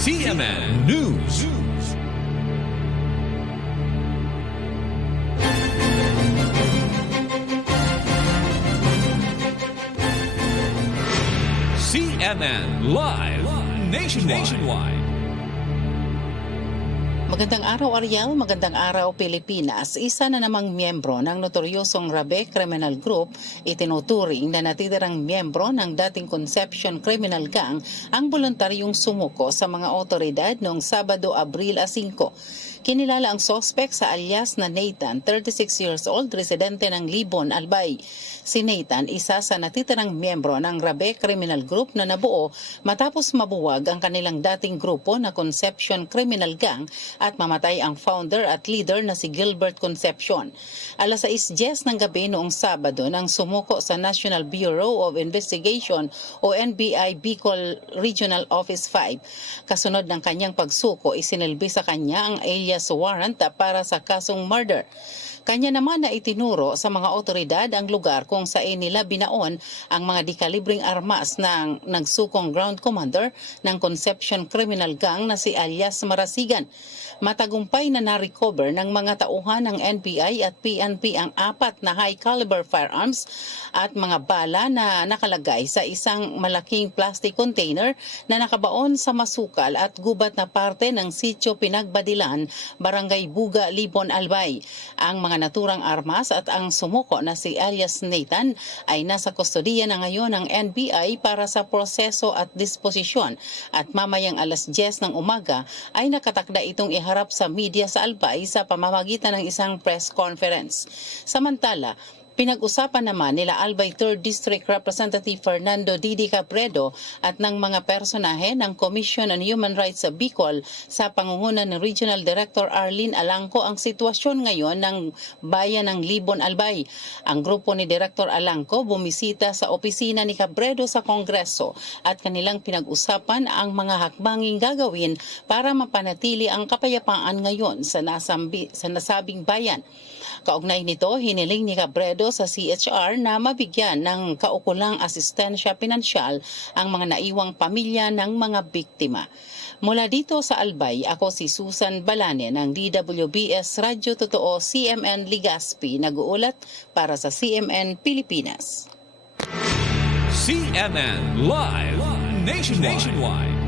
CNN News. CNN Live Nationwide. Magandang araw Ariel, magandang araw Pilipinas. Isa na namang miyembro ng notoryosong Rabe Criminal Group itinuturing na natitirang miyembro ng dating Conception Criminal Gang ang voluntaryong sumuko sa mga otoridad noong Sabado, Abril 5. Kinilala ang sospek sa alias na Nathan, 36 years old, residente ng Libon, Albay. Si Nathan, isa sa natitirang miyembro ng Rabe Criminal Group na nabuo matapos mabuwag ang kanilang dating grupo na Conception Criminal Gang at mamatay ang founder at leader na si Gilbert Concepcion. Alas 6.10 ng gabi noong Sabado nang sumuko sa National Bureau of Investigation o NBI Bicol Regional Office 5. Kasunod ng kanyang pagsuko, isinilbi sa kanya ang alias warrant para sa kasong murder. Kanya naman na itinuro sa mga otoridad ang lugar kung saan nila binaon ang mga dekalibring armas ng nagsukong ground commander ng Conception Criminal Gang na si alias Marasigan. Matagumpay na na-recover ng mga tauhan ng NBI at PNP ang apat na high caliber firearms at mga bala na nakalagay sa isang malaking plastic container na nakabaon sa masukal at gubat na parte ng sitio Pinagbadilan, Barangay Buga, Libon, Albay. Ang mga naturang armas at ang sumuko na si alias Nathan ay nasa kustodiya na ngayon ng NBI para sa proseso at disposisyon at mamayang alas 10 ng umaga ay nakatakda itong iharap sa media sa Albay sa pamamagitan ng isang press conference. Samantala, Pinag-usapan naman nila Albay 3rd District Representative Fernando Didi Capredo at ng mga personahe ng Commission on Human Rights sa Bicol sa pangunguna ng Regional Director Arlene Alangco ang sitwasyon ngayon ng bayan ng Libon Albay. Ang grupo ni Director Alangco bumisita sa opisina ni Cabredo sa Kongreso at kanilang pinag-usapan ang mga hakbanging gagawin para mapanatili ang kapayapaan ngayon sa, nasambi, sa nasabing bayan. Kaugnay nito, hiniling ni Cabredo sa CHR na mabigyan ng kaukulang asistensya pinansyal ang mga naiwang pamilya ng mga biktima. Mula dito sa Albay, ako si Susan Balane ng DWBS Radyo Totoo CMN Ligaspi nag-uulat para sa CMN Pilipinas. CNN Live Nationwide.